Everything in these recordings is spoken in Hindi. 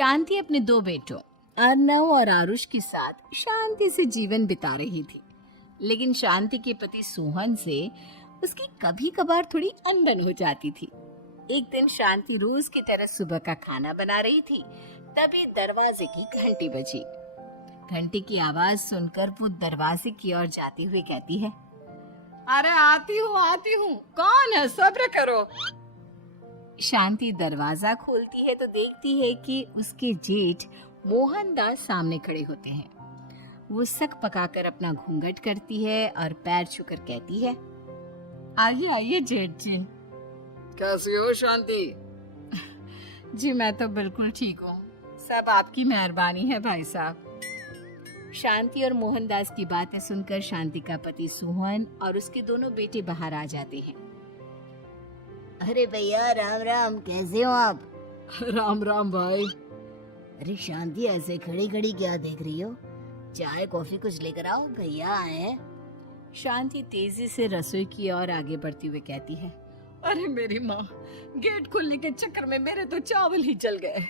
शांति अपने दो बेटों अर्नव और आरुष के साथ शांति से जीवन बिता रही थी। लेकिन शांति के पति सोहन से उसकी कभी कभार थोड़ी अनबन हो जाती थी। एक दिन शांति रोज की तरह सुबह का खाना बना रही थी, तभी दरवाजे की घंटी बजी। घंटी की आवाज सुनकर वो दरवाजे की ओर जाती हुई कहती है, अरे आती हूँ, कौन है, सब्र करो। शांति दरवाजा खोलती है तो देखती है कि उसके जेठ मोहनदास सामने खड़े होते हैं। वो सक पकाकर अपना घूंघट करती है और पैर छूकर कहती है, आइए आइए जेठ जी। कैसी हो शांति? जी मैं तो बिल्कुल ठीक हूँ, सब आपकी मेहरबानी है भाई साहब। शांति और मोहनदास की बातें सुनकर शांति का पति सोहन और उसके दोनों बेटे बाहर आ जाते हैं। अरे भैया राम राम, कैसे हो आप? राम राम भाई। अरे शांति, ऐसे खड़ी खड़ी क्या देख रही हो? चाय कॉफी कुछ लेकर आओ, भैया आए हैं। शांति तेजी से रसोई की ओर आगे बढ़ती हुए कहती है, अरे मेरी माँ, गेट खुलने के चक्कर में मेरे तो चावल ही जल गए।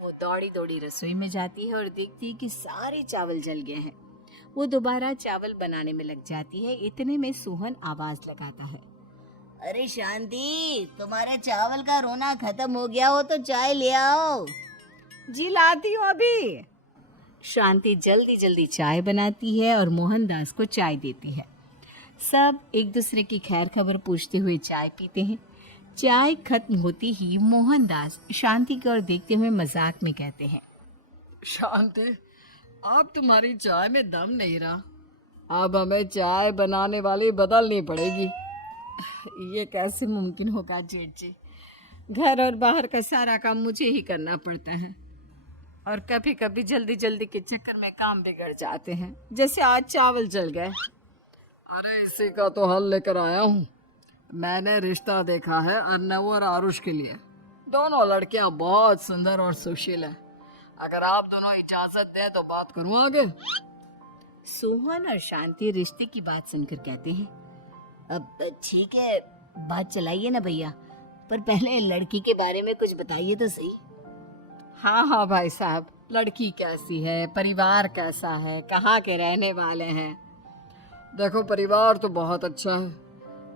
वो दौड़ी दौड़ी रसोई में जाती है और देखती है कि सारे चावल जल गए हैं। वो दोबारा चावल बनाने में लग जाती है। इतने में सोहन आवाज लगाता है, अरे शांति, तुम्हारे चावल का रोना खत्म हो गया हो तो चाय ले आओ। जी लाती हूँ अभी। शांति जल्दी जल्दी चाय बनाती है और मोहनदास को चाय देती है। सब एक दूसरे की खैर खबर पूछते हुए चाय पीते हैं। चाय खत्म होती ही मोहनदास शांति की ओर देखते हुए मजाक में कहते हैं, शांति, अब तुम्हारी चाय में दम नहीं रहा, अब हमें चाय बनाने वाली बदलनी पड़ेगी। ये कैसे मुमकिन होगा जेठ जी, घर और बाहर का सारा काम मुझे ही करना पड़ता है और कभी कभी जल्दी जल्दी के चक्कर में काम बिगड़ जाते हैं, जैसे आज चावल जल गए। अरे इसी का तो हल लेकर आया हूँ। मैंने रिश्ता देखा है अर्नव और आरुष के लिए। दोनों लड़कियां बहुत सुंदर और सुशील हैं। अगर आप दोनों इजाजत दें तो बात करूँ आगे। सोहन और शांति रिश्ते की बात सुनकर कहते हैं, अब ठीक है, बात चलाइए ना भैया, पर पहले लड़की के बारे में कुछ बताइए तो सही। हाँ भाई साहब, लड़की कैसी है, परिवार कैसा है, कहाँ के रहने वाले हैं? देखो, परिवार तो बहुत अच्छा है,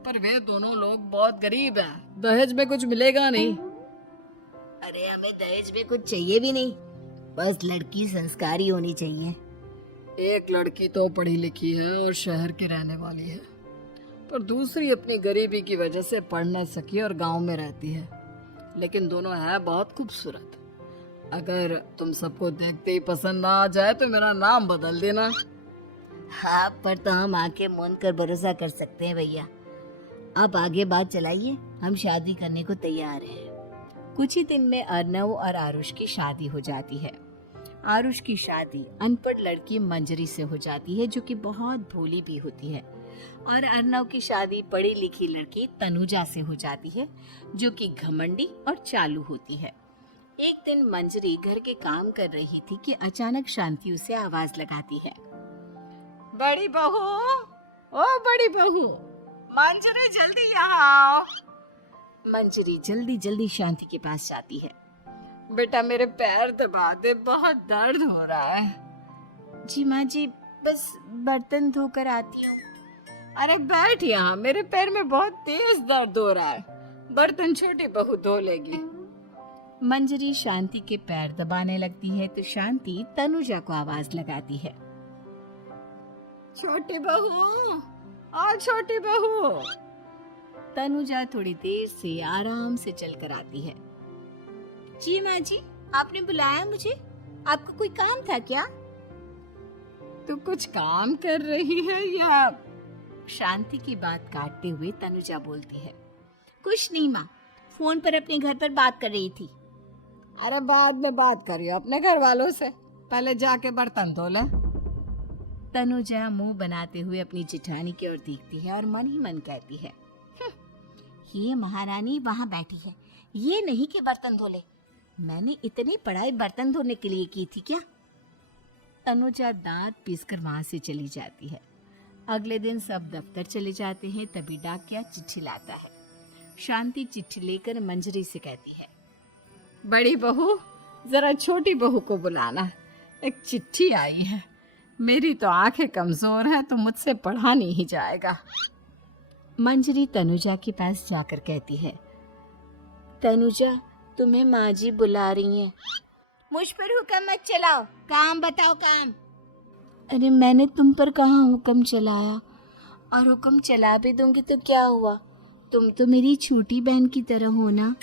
पर वे दोनों लोग बहुत गरीब हैं। दहेज में कुछ मिलेगा नहीं। अरे हमें दहेज में कुछ चाहिए भी नहीं, बस लड़की संस्कारी होनी चाहिए। एक लड़की तो पढ़ी लिखी है और शहर की रहने वाली है, पर दूसरी अपनी गरीबी की वजह से पढ़ नहीं सकी और गांव में रहती है। लेकिन दोनों है बहुत खूबसूरत। अगर तुम सबको देखते ही पसंद ना आ जाए तो मेरा नाम बदल देना। हाँ, पर तो हम आंखें मूंद कर भरोसा कर सकते हैं भैया। आप आगे बात चलाइए, हम शादी करने को तैयार हैं। कुछ ही दिन में अर्नव और आरुष की शादी हो जाती है। आरुष की शादी अनपढ़ लड़की मंजरी से हो जाती है, जो कि बहुत भोली भी होती है, और अर्नव की शादी पढ़ी लिखी लड़की तनुजा से हो जाती है, जो कि घमंडी और चालू होती है। एक दिन मंजरी घर के काम कर रही थी कि अचानक शांति उसे आवाज लगाती है, बड़ी बहू, ओ बड़ी बहू, मंजरी जल्दी यहाँ आओ। मंजरी जल्दी जल्दी शांति के पास जाती है। बेटा मेरे पैर दबा दे, बहुत दर्द हो रहा है। जी माँ जी, बस बर्तन धोकर आती हूँ। अरे बैठ यहाँ, मेरे पैर में बहुत तेज दर्द हो रहा है। बर्तन छोटी बहू धो लेगी। मंजरी शांति के पैर दबाने लगती है तो शांति तनुजा को आवाज लगाती है, छोटी बहू, आ छोटी बहू। तनुजा थोड़ी देर से आराम से चलकर आती है। जी माँ जी, आपने बुलाया मुझे? आपको कोई काम था क्या? तू कुछ काम कर रही है या? शांति की बात काटते हुए तनुजा बोलती है, कुछ नहीं माँ, फोन पर अपने घर पर बात कर रही थी। अरे बाद में बात करियो अपने घर वालों से, पहले जाके बर्तन धो ले। तनुजा मुंह बनाते हुए अपनी जेठानी की ओर देखती है और मन ही मन कहती है, ये महारानी वहाँ बैठी है, ये नहीं कि बर्तन धो ले। मैंने इतनी पढ़ाई बर्तन धोने के लिए की थी क्या? तनुजा दांत पीसकर वहां से चली जाती है। अगले दिन सब दफ्तर चले जाते हैं, तभी डाकिया चिट्ठी लाता है। शांति चिट्ठी लेकर मंजरी से कहती है, बड़ी बहू, जरा छोटी बहू को बुलाना, एक चिट्ठी आई है। मेरी तो आंखें कमजोर हैं तो मुझसे पढ़ा नहीं जाएगा। मंजरी तनुजा के पास जाकर कहती है, तनुजा तुम्हें माँ जी बुला रही हैं। मुझ पर हुक्म मत चलाओ, काम बताओ काम। अरे मैंने तुम पर कहाँ हुक्म चलाया, और हुक्म चला भी दूंगी तो क्या हुआ, तुम तो मेरी छोटी बहन की तरह हो ना।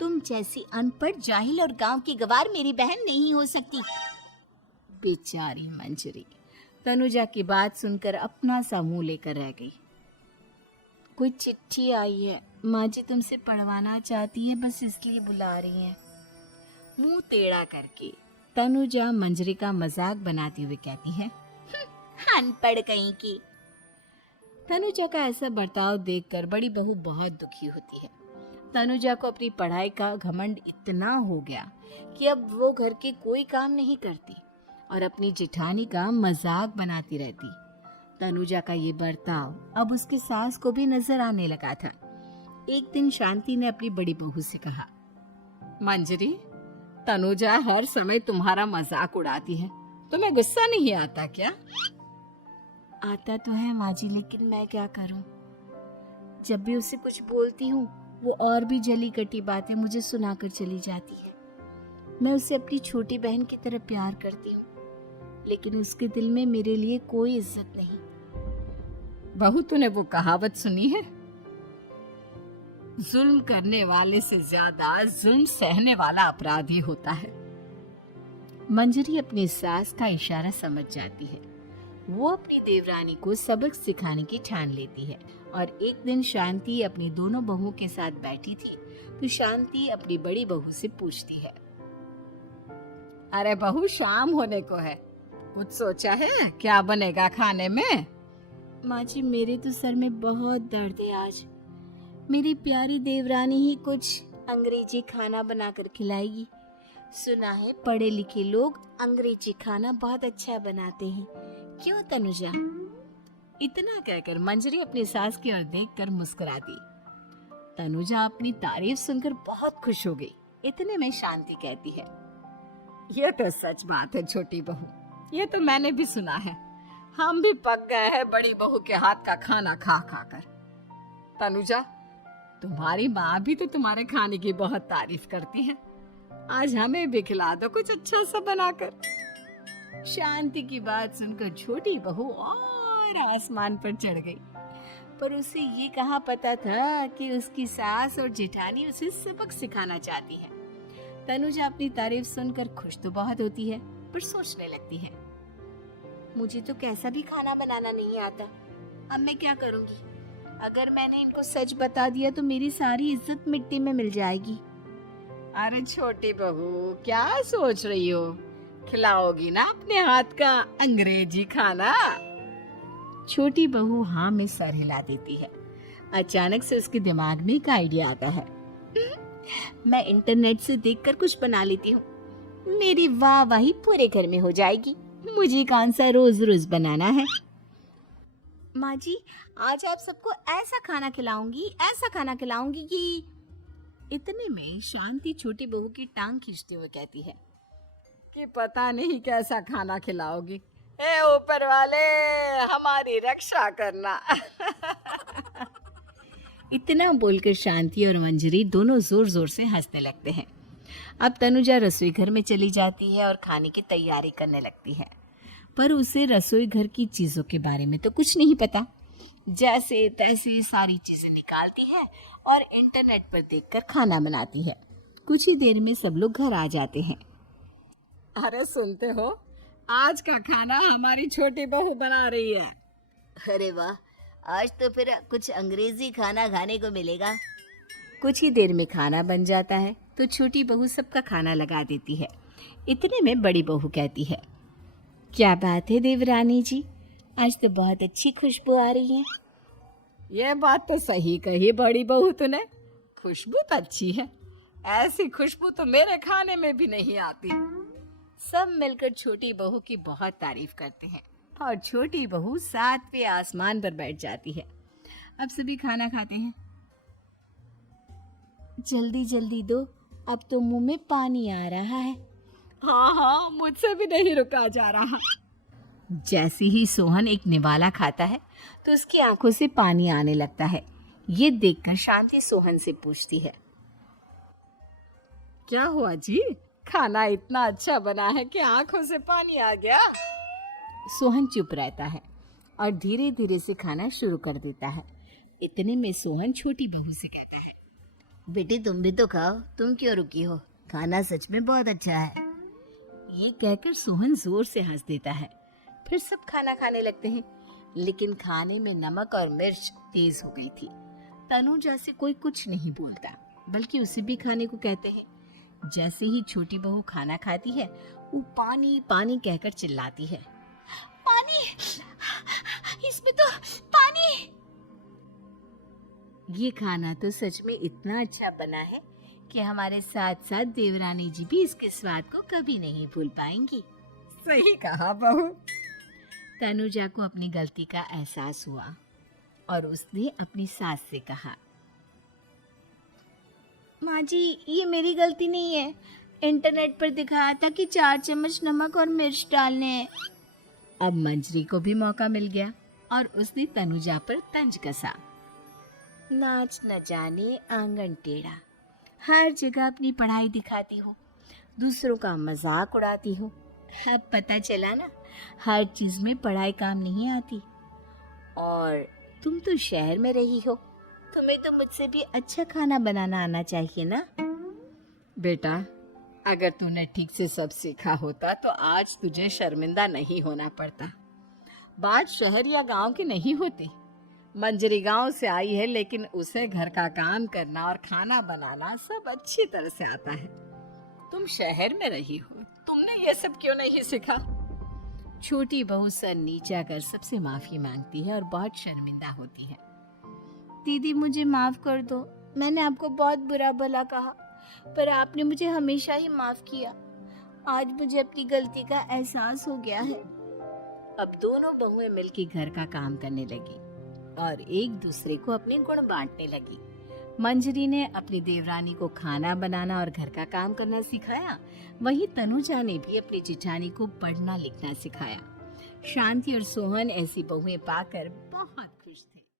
तुम जैसी अनपढ़ जाहिल और गांव की गवार मेरी बहन नहीं हो सकती। बेचारी मंजरी तनुजा की बात सुनकर अपना सा मुंह लेकर रह गई। कोई चिट्ठी आई है, माँ जी तुमसे पढ़वाना चाहती है, बस इसलिए बुला रही हैं। मुंह टेढ़ा करके तनुजा मंजरी का मजाक बनाती हुए कहती है, अनपढ़ कहीं की। तनुजा का ऐसा बर्ताव देखकर बड़ी बहू बहुत दुखी होती है। तनुजा को अपनी पढ़ाई का घमंड इतना हो गया कि अब वो घर के कोई काम नहीं करती और अपनी जेठानी का मजाक बनाती रहती। तनुजा का ये बर्ताव अब उसकी सास को भी नजर आने लगा था। एक दिन शांति ने अपनी बड़ी बहू से कहा, मंजरी, तनुजा हर समय तुम्हारा मजाक उड़ाती है, तुम्हें गुस्सा नहीं आता क्या? आता तो है माँ जी, लेकिन मैं क्या करूं? जब भी उसे कुछ बोलती हूँ वो और भी जली कटी बातें मुझे सुनाकर चली जाती है। मैं उसे अपनी छोटी बहन की तरह प्यार करती हूँ, लेकिन उसके दिल में मेरे लिए कोई इज्जत नहीं। बहू, तूने वो कहावत सुनी है, जुल्म करने वाले से ज्यादा जुल्म सहने वाला अपराधी होता है। मंजरी अपनी सास का इशारा समझ जाती है। वो अपनी देवरानी को सबक सिखाने की ठान लेती है और एक दिन शांति अपनी दोनों बहुओं के साथ बैठी थी तो शांति अपनी बड़ी बहू से पूछती है, अरे बहू, शाम होने को है, कुछ सोचा है क्या बनेगा खाने में? माँ जी मेरे तो सर में बहुत दर्द है आज। मेरी प्यारी देवरानी ही कुछ अंग्रेजी खाना बनाकर खिलाएगी। सुना है पढ़े लिखे लोग अंग्रेजी खाना बहुत अच्छा बनाते हैं, क्यों तनुजा? इतना कहकर मंजरी अपनी सास की ओर देखकर मुस्कुरा दी। तनुजा अपनी तारीफ सुनकर बहुत खुश हो गई। इतने में शांति कहती है, ये तो सच बात है छोटी बहू, ये तो मैंने भी सुना है। हम भी पक गए हैं बड़ी बहू के हाथ का खाना खा खा कर। तनुजा, तुम्हारी माँ भी तो तुम्हारे खाने की बहुत तारीफ करती है, आज हमें भी खिला दो कुछ अच्छा सा बनाकर। शांति की बात सुनकर छोटी बहू और आसमान पर चढ़ गई, पर उसे ये कहाँ पता था कि उसकी सास और जेठानी उसे सबक सिखाना चाहती है। तनुजा अपनी तारीफ सुनकर खुश तो बहुत होती है, पर सोचने लगती है, मुझे तो कैसा भी खाना बनाना नहीं आता, अब मैं क्या करूंगी? अगर मैंने इनको सच बता दिया तो मेरी सारी इज्जत मिट्टी में मिल जाएगी। अरे छोटी बहू, क्या सोच रही हो? खिलाओगी ना अपने हाथ का अंग्रेजी खाना? छोटी बहू हाँ में सर हिला देती है। अचानक से उसके दिमाग में एक आइडिया आता है, मैं इंटरनेट से देखकर कुछ बना लेती हूँ, मेरी वाहवाही पूरे घर में हो जाएगी। मुझे कौन सा रोज रोज बनाना है। माँ जी आज आप सबको ऐसा खाना खिलाऊंगी कि। इतने में शांति छोटी बहू की टांग खींचते हुए कहती है कि पता नहीं कैसा खाना खिलाओगी, ए ऊपर वाले हमारी रक्षा करना। इतना बोलकर शांति और मंजरी दोनों जोर जोर से हंसने लगते हैं। अब तनुजा रसोई घर में चली जाती है और खाने की तैयारी करने लगती है, पर उसे रसोई घर की चीजों के बारे में तो कुछ नहीं पता। जैसे तैसे सारी चीजें निकालती है और इंटरनेट पर देखकर खाना बनाती है। कुछ ही देर में सब लोग घर आ जाते हैं। अरे सुनते हो, आज का खाना हमारी छोटी बहू बना रही है। अरे वाह, आज तो फिर कुछ अंग्रेजी खाना खाने को मिलेगा। कुछ ही देर में खाना बन जाता है तो छोटी बहू सबका खाना लगा देती है। इतने में बड़ी बहू कहती है, क्या बात है देवरानी जी, आज तो बहुत अच्छी खुशबू आ रही है। ये बात तो सही कही बड़ी बहू तूने, खुशबू तो अच्छी है, ऐसी खुशबू तो मेरे खाने में भी नहीं आती। सब मिलकर छोटी बहू की बहुत तारीफ करते हैं और छोटी बहू 7वें आसमान पर बैठ जाती है। अब सभी खाना खाते हैं। जल्दी जल्दी दो, अब तो मुंह में पानी आ रहा है। हाँ हाँ, मुझसे भी नहीं रुका जा रहा। जैसे ही सोहन एक निवाला खाता है तो उसकी आंखों से पानी आने लगता है। ये देखकर शांति सोहन से पूछती है, क्या हुआ जी? खाना इतना अच्छा बना है कि आंखों से पानी आ गया। सोहन चुप रहता है और धीरे धीरे से खाना शुरू कर देता है। इतने में सोहन छोटी बहू से कहता है, बेटी तुम भी तो खाओ, तुम क्यों रुकी हो? खाना सच में बहुत अच्छा है। ये कहकर सोहन जोर से हंस देता है। फिर सब खाना खाने लगते हैं, लेकिन खाने में नमक और मिर्च तेज हो गई थी। तनुजा से कोई कुछ नहीं बोलता, बल्कि उसे भी खाने को कहते हैं। जैसे ही छोटी बहू खाना खाती है, वो पानी पानी कहकर चिल्लाती है, पानी, इसमें तो पानी। ये खाना तो सच में इतना अच्छा बना है कि हमारे साथ साथ देवरानी जी भी इसके स्वाद को कभी नहीं भूल पाएंगी। सही कहा बहू। तनुजा को अपनी गलती का एहसास हुआ और उसने अपनी सास से कहा, माँ जी, ये मेरी गलती नहीं है। इंटरनेट पर दिखाया था कि 4 चम्मच नमक और मिर्च डालने हैं। अब मंजरी को भी मौका मिल गया और उसने तनुजा पर तंज कसा। नाच न जाने आंगन टेढ़ा, हर जगह अपनी पढ़ाई दिखाती हो, दूसरों का मजाक उड़ाती हो। अब पता चला ना, हर चीज में पढ़ाई काम नहीं आती। और तुम तो शहर में रही हो, तुम्हें तो मुझसे भी अच्छा खाना बनाना आना चाहिए ना। बेटा, अगर तूने ठीक से सब सीखा होता तो आज तुझे शर्मिंदा नहीं होना पड़ता। बात शहर या गांव की नहीं होती। मंजरी गांव से आई है, लेकिन उसे घर का काम करना और खाना बनाना सब अच्छी तरह से आता है। तुम शहर में रही हो, तुमने ये सब क्यों नहीं सीखा? छोटी बहू सर नीचा कर सबसे माफी मांगती है और बहुत शर्मिंदा होती है। दीदी मुझे माफ कर दो, मैंने आपको बहुत बुरा भला कहा, पर आपने मुझे हमेशा ही माफ किया। आज मुझे अपनी गलती का एहसास हो गया है। अब दोनों बहुएं मिलकर घर का काम करने लगी और एक दूसरे को अपने गुण बांटने लगी। मंजरी ने अपनी देवरानी को खाना बनाना और घर का काम करना सिखाया, वहीं तनुजा ने भी अपनी जिठानी को पढ़ना लिखना सिखाया। शांति और सोहन ऐसी बहुएं पाकर बहुत